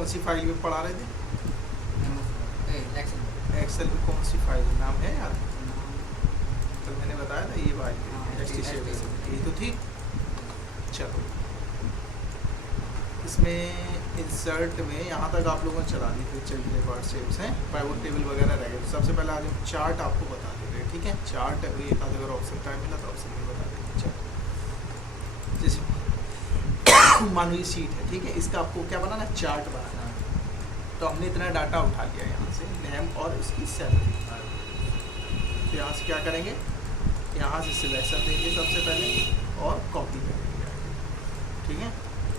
कौन सी फाइल में पढ़ा रहे थे? एक्सेल में कौन सी फाइल नाम है यार? कल मैंने बताया था ये फाइल यही तो थी। चलो इसमें इंसर्ट में यहाँ तक आप लोगों ने चला दी थी। चलिए पार्ट शेप्स हैं, पाइवट टेबल वगैरह रह गए। सबसे पहले आज हम चार्ट आपको बता देते हैं, ठीक है? चार्ट एक आध अगर ऑप्शन टाइम मिला तो ऑप्शन में बता देते हैं। चलो जैसे मान लो ये सीट है, ठीक है? इसका आपको क्या बनाना है? चार्ट बनाना है। तो हमने इतना डाटा उठा लिया यहाँ से, नेम और इसकी सैलरी। तो यहाँ से क्या करेंगे? यहाँ से सिलेक्शन देंगे सबसे पहले और कॉपी करेंगे, ठीक है?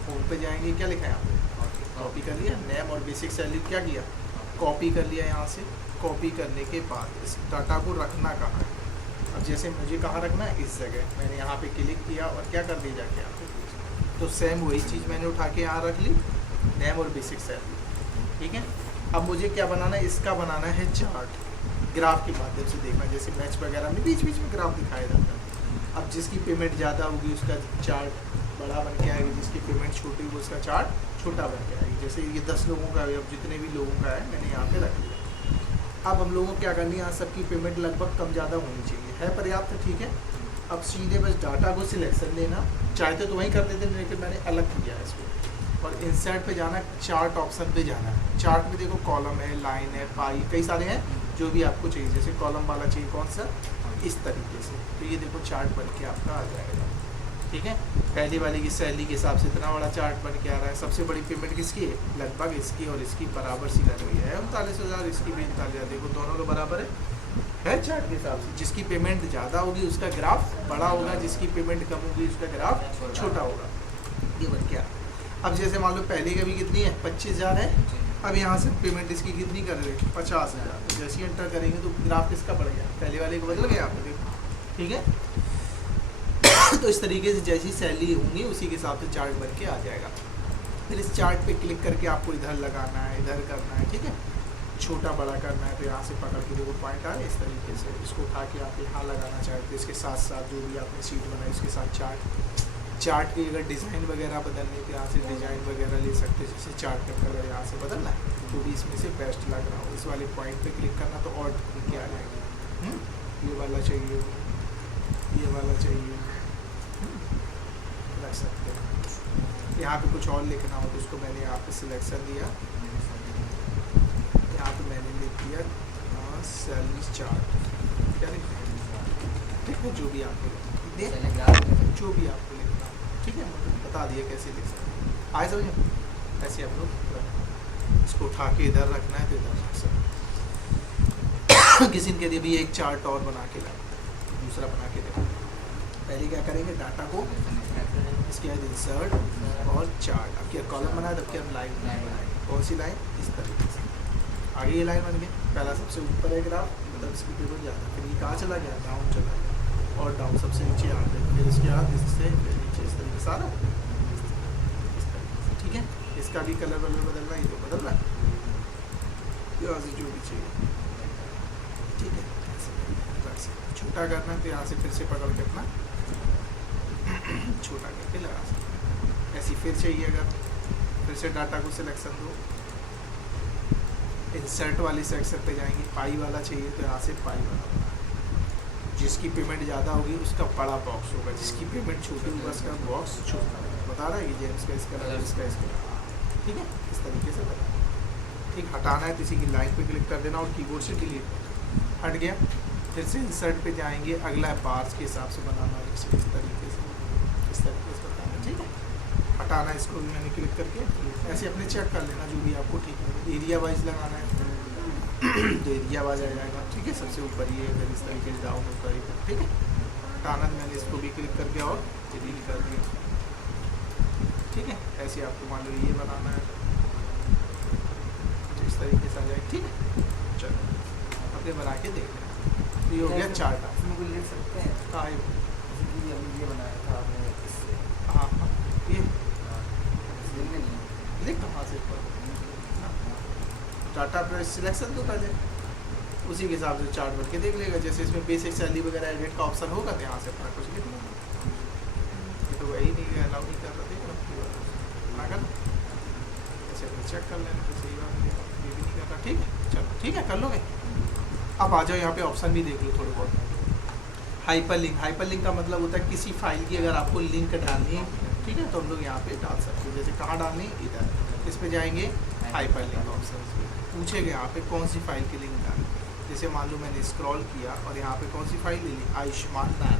होम पे जाएंगे, क्या लिखा है यहाँ पे? कॉपी कर लिया। नेम और बेसिक सैलरी क्या किया? कॉपी कर लिया यहाँ से। कॉपी करने के बाद इस डाटा को रखना कहाँ है? अब जैसे मुझे कहाँ रखना है? इस जगह। मैंने यहाँ पे क्लिक किया और क्या कर दिया जाके यहाँ पे, तो सेम वही चीज़ मैंने उठा के यहाँ रख ली, नेम और बेसिक सैलरी, ठीक है? अब मुझे क्या बनाना है? इसका बनाना है चार्ट, ग्राफ के माध्यम से देखना। जैसे मैच वगैरह में बीच बीच में ग्राफ दिखाया जाता है। अब जिसकी पेमेंट ज़्यादा होगी उसका चार्ट बड़ा बन के आएगी, जिसकी पेमेंट छोटी होगी उसका चार्ट छोटा बन के आएगी। जैसे ये 10 लोगों का है, अब जितने भी लोगों का है मैंने यहाँ पे रख लिया। अब हम लोगों को क्या करनी है? यहाँ सबकी पेमेंट लगभग कम ज़्यादा होनी चाहिए, है पर्याप्त, ठीक है? अब सीधे बस डाटा को सिलेक्शन देना, चाहते तो वहीं कर देते लेकिन मैंने अलग किया है इसको। और इंसर्ट पे जाना, चार्ट ऑप्शन पे जाना है। चार्ट में देखो कॉलम है, लाइन है, पाई, कई सारे हैं, जो भी आपको चाहिए। जैसे कॉलम वाला चाहिए कौन सा, इस तरीके से। तो ये देखो चार्ट बन के आपका आ जाएगा, ठीक है? पहली वाली की सैलरी के हिसाब से इतना बड़ा चार्ट बन के आ रहा है। सबसे बड़ी पेमेंट किसकी है? लगभग इसकी और इसकी बराबर सी लग रही है, 39,000, इसकी भी 39,000। देखो दोनों के बराबर है चार्ट के हिसाब से। जिसकी पेमेंट ज़्यादा होगी उसका ग्राफ बड़ा होगा, जिसकी पेमेंट कम होगी उसका ग्राफ छोटा होगा। ये बन क्या? अब जैसे मान लो पहले का भी कितनी है? 25,000 है। अब यहाँ से पेमेंट इसकी कितनी कर रहे हैं? 50,000। तो जैसे ही एंटर करेंगे तो ग्राफ किसका बढ़ गया? पहले वाले को बदल गया, आपको देखो, ठीक है? तो इस तरीके से जैसी सैलरी होंगी उसी के हिसाब से चार्ट बन के आ जाएगा। फिर इस चार्ट पे क्लिक करके आपको इधर लगाना है, इधर करना है, ठीक है? छोटा बड़ा करना है। तो यहाँ से पकड़ के देखो पॉइंट आ रहे इस तरीके से, इसको उठा के आप यहाँ लगाना चाहते हो। इसके साथ साथ जो भी आपने सीट बनाई उसके साथ चार्ट की अगर डिज़ाइन वगैरह बदलने के यहाँ से डिज़ाइन वगैरह ले सकते हैं। जैसे चार्ट का कलर यहाँ से बदलना है, जो भी इसमें से बेस्ट लग रहा हो इस वाले पॉइंट पे क्लिक करना, तो और के आ जाएगा। ये वाला चाहिए, ये वाला चाहिए, रख सकते हैं। यहाँ पे कुछ और लिखना हो तो उसको मैंने यहाँ पे सिलेक्शन दिया, यहाँ पे मैंने लिख दिया सैलरी चार्ट, क्या लिखना है? ठीक है, जो भी आपको जो भी आपको लिखना हो, ठीक है? बता दिया कैसे लिख सकते हैं, आए समझ? ऐसे आप लोग इसको उठा के इधर रखना है तो इधर रख सकते। किसी ने भी एक चार्ट और बना के ला, दूसरा बना के देखो। पहले क्या करेंगे? डाटा को इसके बाद इंसर्ट और चार्ट। अब क्या कॉलम बनाए तो क्या लाइन बनाएंगे? कौन सी लाइन? इस तरीके से आगे ये लाइन बन गई। पहला सबसे ऊपर है ग्राफ, मतलब इसकी पेमेंट ज़्यादा, फिर ये कहाँ चला गया? डाउन चला गया, और डाउन सबसे नीचे आ गए, फिर इसके बाद इससे नीचे इस तरीके से आ रहा है, इस तरीके से, ठीक है? इसका भी कलर वलर बदलना, ये तो बदल रहा है, यहाँ से जो भी चाहिए, ठीक है? छोटा करना है तो यहाँ से फिर से पकड़ के अपना छोटा करके लगा सकते। ऐसी फिर चाहिए अगर, फिर से डाटा को सिलेक्शन दो, इंसर्ट वाली सेक्शन पे जाएंगे। पाई वाला चाहिए तो यहाँ से पाई वाला बना, जिसकी पेमेंट ज़्यादा होगी उसका बड़ा बॉक्स होगा, जिसकी पेमेंट छोटी होगी उसका बॉक्स छोटा होगा। बता रहा है कि जेम्स का इसका इसका इसका, ठीक है? इस तरीके से बता, ठीक? हटाना है तो इसी की लाइन पे क्लिक कर देना और कीबोर्ड से डिलीट हट गया। फिर से इंसर्ट पे जाएंगे, अगला बार्स के हिसाब से बनाना है, इस तरीके से बताना, ठीक है? हटाना इसको भी मैंने क्लिक करके, ऐसे अपने चेक कर लेना जो भी आपको ठीक है। एरिया वाइज लगाना है तो एरिया वाइज आ जाएगा, ठीक है? सबसे ऊपर ये, फिर इस तरीके से डाउन होता है, ठीक है? हटाना मैंने इसको भी क्लिक करके और डिलीट कर दिया, ठीक है? ऐसे आपको मान लो ये बनाना है तो इस तरीके से आ जाएगा, ठीक है? चलो अपने बना के देख लें। ये हो गया चार्ट। आप इसमें कुछ लिख सकते हैं? हाँ, ये बनाया था आपने इससे। हाँ हाँ, ये नहीं लिख कहाँ से डाटा पर सिलेक्शन तो पहले उसी के हिसाब से चार्ट बन के देख लेगा। जैसे इसमें बेसिक सैलरी वगैरह एडिट का ऑप्शन होगा तो यहाँ से अपना कुछ लिख लेना। ये तो वही नहीं अलाउ नहीं कर रहे थे, ऐसे अपने चेक कर लेना तो सही बात है, ये भी नहीं कर रहा। ठीक है, चलो ठीक है, कर लोगे। अब आ जाओ यहाँ पे ऑप्शन भी देख लो थोड़े बहुत। हाइपरलिंक, हाइपरलिंक का मतलब होता है किसी फाइल की अगर आपको लिंक डालनी है, ठीक है, तो हम लोग यहाँ पे डाल सकते हैं। जैसे कहाँ डालनी है, इधर इस पे जाएंगे, हाइपरलिंक ऑप्शन पूछेगा यहाँ पे कौन सी फाइल की लिंक डालनी। जैसे मान लो मैंने स्क्रॉल किया और यहाँ पे कौन सी फाइल ले ली, आयुष्मान 9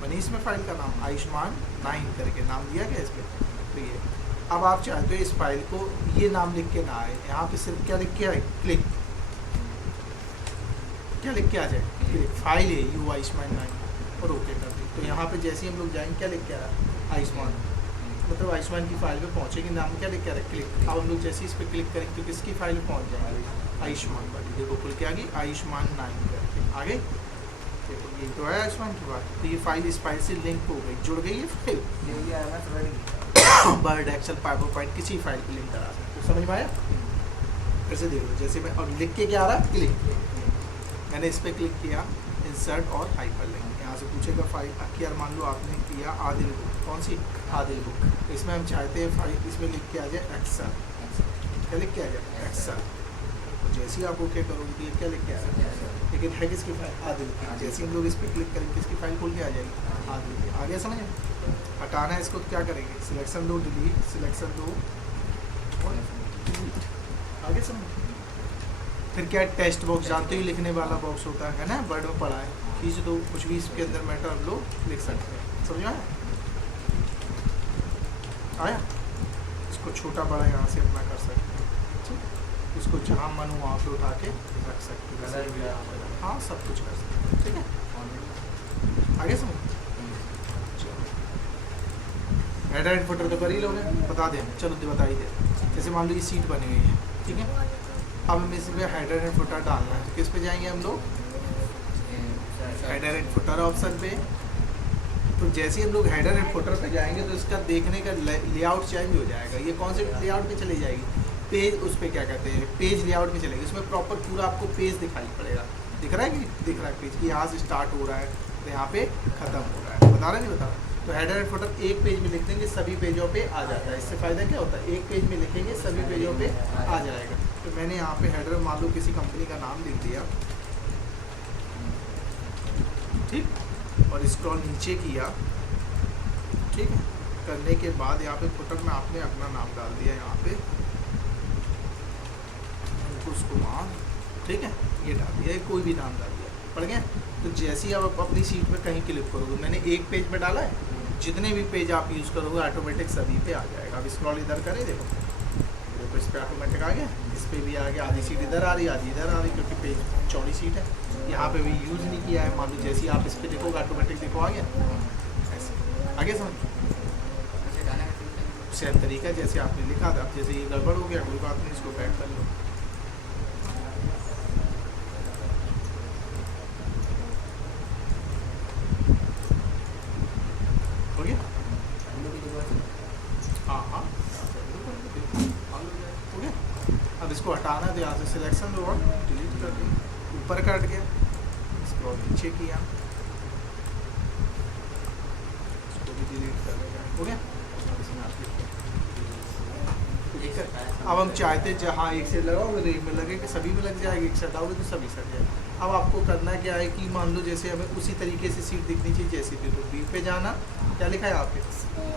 बनी, इसमें फाइल का नाम आयुष्मान 9 करके नाम दिया गया इस पर। तो ये अब आप चाहते हो इस फाइल को ये नाम लिख के ना आए, यहाँ पे सिर्फ क्या लिख के आए, क्लिक, क्या लिख के आ जाए, क्लिक, फाइल है यू आयुष्मान 9 और ओके कर दी। तो यहाँ पे जैसे ही हम लोग जाएंगे क्या लिख के आ रहा है, आयुष्मान, मतलब आयुष्मान की फाइल पे पहुँचेगी, नाम क्या लिख के आ रहा है, क्लिक। अब हम लोग जैसे ही इस पर क्लिक करेंगे तो किसकी फाइल पे पहुँच जाएंगे, आयुष्मान वाली, देखो खुल के आ गई आयुष्मान 9 करके आगे। देखो ये तो है आयुष्मान की बात, तो ये फाइल इस फाइल से लिंक हो गई, जुड़ गई ये फाइल। ये भी आया ना वर्ड, एक्सेल, पावर पॉइंट, किसी फाइल की लिंक करा सकते हो। समझ में आया? फिर से देखो, जैसे मैं अब लिख के क्या आ रहा, क्लिक, मैंने इस पर क्लिक किया, इंसर्ट और हाइपरलिंक। यहाँ से पूछेगा फाइल कि यार मान लो आपने किया आदिल बुक, कौन सी, आदिल बुक, इसमें हम चाहते हैं फाइल इसमें लिख के आ जाए एक्सेल, क्या लिख के आ जाए, एक्सेल। तो जैसे ही आप ओके करोगे तो ये क्या लिख के आ जाए, लेकिन है किसकी फाइल, आदिल की। जैसे ही हम लोग इस पर क्लिक करेंगे किसकी फाइल खुल के आ जाएगी, आदिल की। आगे समझ में? हटाना है इसको तो क्या करेंगे, सिलेक्शन दो, डिलीट, सिलेक्शन दो और डिलीट। आगे समझ? फिर क्या, टेक्स्ट बॉक्स जानते ही लिखने वाला बॉक्स होता है ना, वर्ड में पढ़ा है, खींच दो, कुछ भी इसके अंदर मैटर हम लोग लिख सकते हैं। समझ में आया? इसको छोटा बड़ा यहाँ से अपना कर सकते हैं, ठीक, इसको जहाँ मन हो वहाँ पे उठा के रख सकते हैं, हाँ सब कुछ कर सकते हैं, ठीक है। आगे समझ? हेडर एंड फुटर तो कर ही लोगे, बता दें, चलो बता ही दे। जैसे मान लो ये सीट बनी हुई है, ठीक है, अब हमें इसमें हेडर एंड फुटर डालना है, तो किस पे जाएंगे हम लोग, हेडर एंड फुटर ऑप्शन पे। तो जैसे ही हम लोग हेडर एंड फुटर पे जाएंगे तो इसका देखने का लेआउट चेंज हो जाएगा। ये कौन से लेआउट पे चली जाएगी, पेज, उस पर क्या कहते हैं, पेज लेआउट में चलेगी। उसमें प्रॉपर पूरा आपको पेज दिखाई पड़ेगा, दिख रहा है कि दिख रहा है पेज कि यहाँ से स्टार्ट हो रहा है तो यहाँ पे ख़त्म हो रहा है, बता रहा नहीं बता रहा। तो हेडर एंड फुटर एक पेज में लिख देंगे, सभी पेजों पे आ जाता है। इससे फ़ायदा क्या होता है, एक पेज में लिखेंगे सभी पेजों पे आ जाएगा। तो मैंने यहाँ पे हेडर मान लो किसी कंपनी का नाम लिख दिया, ठीक, और स्क्रॉल नीचे किया, ठीक है, करने के बाद यहाँ पे फुटर में आपने अपना नाम डाल दिया, यहाँ पे अंकुश कुमार, ठीक है, ये डाल दिया, कोई भी नाम डाल दिया, पड़ गया। तो जैसे ही आप अपनी सीट में कहीं क्लिक करोगे, मैंने एक पेज में डाला है, जितने भी पेज आप यूज़ करोगे ऑटोमेटिक सभी पे आ जाएगा। अब स्क्रॉल इधर करें, देखो देखो इस पर ऑटोमेटिक आ गया, इस पर भी आ गया, आधी सीट इधर आ रही, आधी इधर आ रही, क्योंकि पेज चौड़ी सीट है। यहाँ पे भी यूज़ नहीं किया है, मान लो जैसे ही आप इस पर देखोगे ऑटोमेटिक देखो आ गया, ऐसे आगे समझ। सेम तरीका जैसे आपने लिखा था, अब जैसे ये गड़बड़ हो गया, कोई बात नहीं, इसको बैक कर लो। हो गया, हाँ हाँ हो गया। अब इसको हटाना है तो यहाँ से सिलेक्शन दो और डिलीट कर दो, ऊपर कट गया, इसको नीचे किया, इसको भी डिलीट कर देगा, हो गया। अब हम चाहते जहाँ एक से लगाओगे तो एक में लगे कि सभी में लग जाएगी, एक से हटाओगे तो सभी सट जाएगा। अब आपको करना क्या है कि मान लो जैसे हमें उसी तरीके से सीट दिखनी चाहिए जैसी थी, तो बी पे जाना, क्या लिखा है आपके,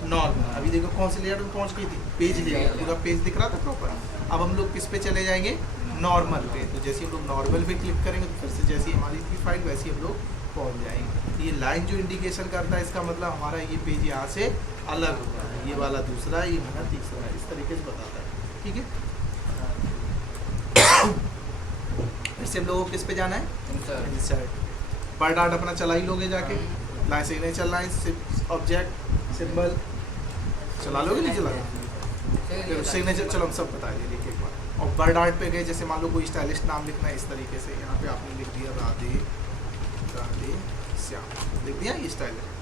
नॉर्मल। अभी देखो कौन सी लेआउट में पहुँच गई थी, पेज लेआउट, पूरा पेज दिख रहा था प्रॉपर। अब हम लोग किस पे चले जाएंगे, नॉर्मल पे। तो जैसे हम लोग नॉर्मल पे क्लिक करेंगे तो फिर से जैसी हमारी थी फाइल वैसी हम लोग पहुँच जाएंगे। ये लाइन जो इंडिकेशन करता है इसका मतलब हमारा ये पेज यहाँ से अलग होता है, ये वाला दूसरा, ये हमारा तीसरा है, इस तरीके से बताता है, ठीक है। इससे हम लोगों को किस पे जाना है, इंसर्ट। वर्ड आर्ट अपना चला ही लोगे जाके, लाइन से नहीं चल रहा है, ऑब्जेक्ट सिंबल चला लोगे, नहीं चला सिग्नेचर, चलो हम सब बता दिए एक बार। और वर्ड आर्ट पे गए, जैसे मान लो कोई स्टाइलिश नाम लिखना है इस तरीके से, यहाँ पे आपने लिख दिया राधे राधे श्याम, लिख दिया ये स्टाइल है।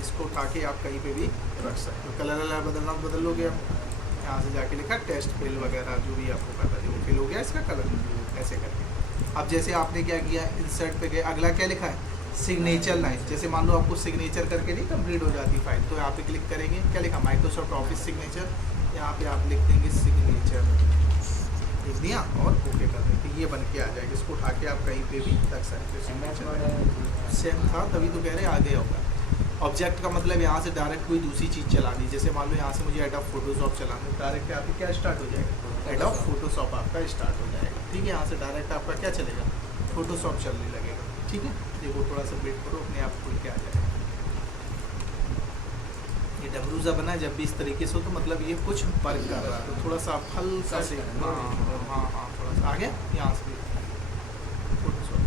इसको उठा के आप कहीं पे भी रख सकते हो, कलर वलर बदलना बदल लोगे। आप यहाँ से जाके लिखा टेस्ट फिल वगैरह जो भी आपको पता है, वो फिल हो गया इसका कलर, ऐसे करके। अब जैसे आपने क्या किया, इंसर्ट पे गए, अगला क्या लिखा है, सिग्नेचर लाइन। जैसे मान लो आपको सिग्नेचर करके नहीं कंप्लीट हो जाती फाइल, तो यहाँ पे क्लिक करेंगे, क्या लिखा, माइक्रोसॉफ्ट ऑफिस सिग्नेचर, यहाँ पे आप लिख देंगे सिग्नेचर, लिख दिया और ओके कर देंगे, ये बन के आ जाएगा। इसको उठा के आप कहीं पे भी रख सकते हो। सिग्नेचर सेम था तभी तो कह रहे आ गया होगा। ऑब्जेक्ट का मतलब यहाँ से डायरेक्ट कोई दूसरी चीज़ चला दी, जैसे मान लो यहाँ से मुझे एडोब फोटोशॉप चलाना है, डायरेक्ट यहाँ पे क्या स्टार्ट हो जाएगा, एडोब फोटोशॉप आपका स्टार्ट हो जाएगा। ठीक है, यहाँ से डायरेक्ट आपका क्या चलेगा, फोटोशॉप चलने लगेगा। ठीक है, देखो थोड़ा सा वेट करो, अपने आप खुल के आ जाएगा। ये डब्रूजा बना जब भी इस तरीके से हो तो मतलब ये कुछ वर्क कर रहा है, तो थोड़ा सा हल्का से हाँ थोड़ा सा आ गया यहाँ से भी फोटोशॉप।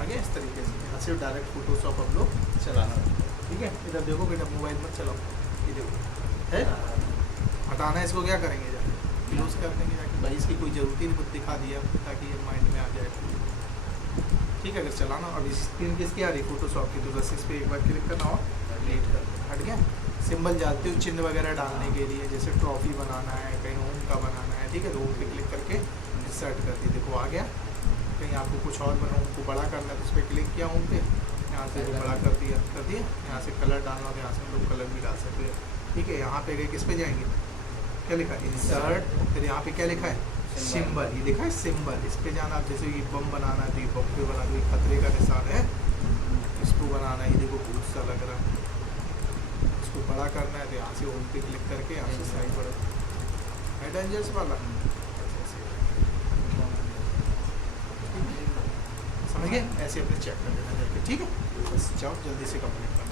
आगे इस तरीके से यहाँ से डायरेक्ट फोटोशॉप हम लोग चलाना। ठीक है, इधर देखो बेटा, मोबाइल मत चलाओ, ये देखो है हटाना है, इसको क्या करेंगे जाके क्लोज कर देंगे जाके, भाई इसकी कोई ज़रूरत ही नहीं, कुछ दिखा दिया ताकि ये माइंड में आ जाए। ठीक है, अगर चलाना अब इस स्क्रीन किसकी आ रही फोटोशॉप की, तो बस इस पर एक बार क्लिक करना और डिलीट कर देना। हट गया, सिंबल जाते हो चिन्ह वगैरह डालने के लिए, जैसे ट्रॉफी बनाना है, कहीं होम का बनाना है। ठीक है, तो होम पे क्लिक करके इंसर्ट कर दी, देखो आ गया। कहीं आपको कुछ और बना, उनको बड़ा करना है तो उस पर क्लिक किया होम पे, यहाँ से जो बड़ा कर दिया यहाँ से कलर डालना, तो यहाँ से हम लोग कलर भी डाल सकते हैं। ठीक है, यहाँ पे गए किस पे जाएंगे, क्या लिखा है इंसर्ट, फिर यहाँ पे क्या लिखा है सिंबल, ये लिखा है सिंबल, इस पे जाना। आप जैसे ये बम बनाना है तो ये बम पे बना दो, ये खतरे का निशान है, इसको बनाना है, ये देखो बहुत सा लग रहा है, इसको बड़ा करना है तो यहाँ से होम पे क्लिक करके यहाँ से साइड बड़ा है डेंजर्स वाला, समझ गए, ऐसे अपने चेक कर लेना जाके। ठीक है, बस जाओ जल्दी से कंप्लीट करना।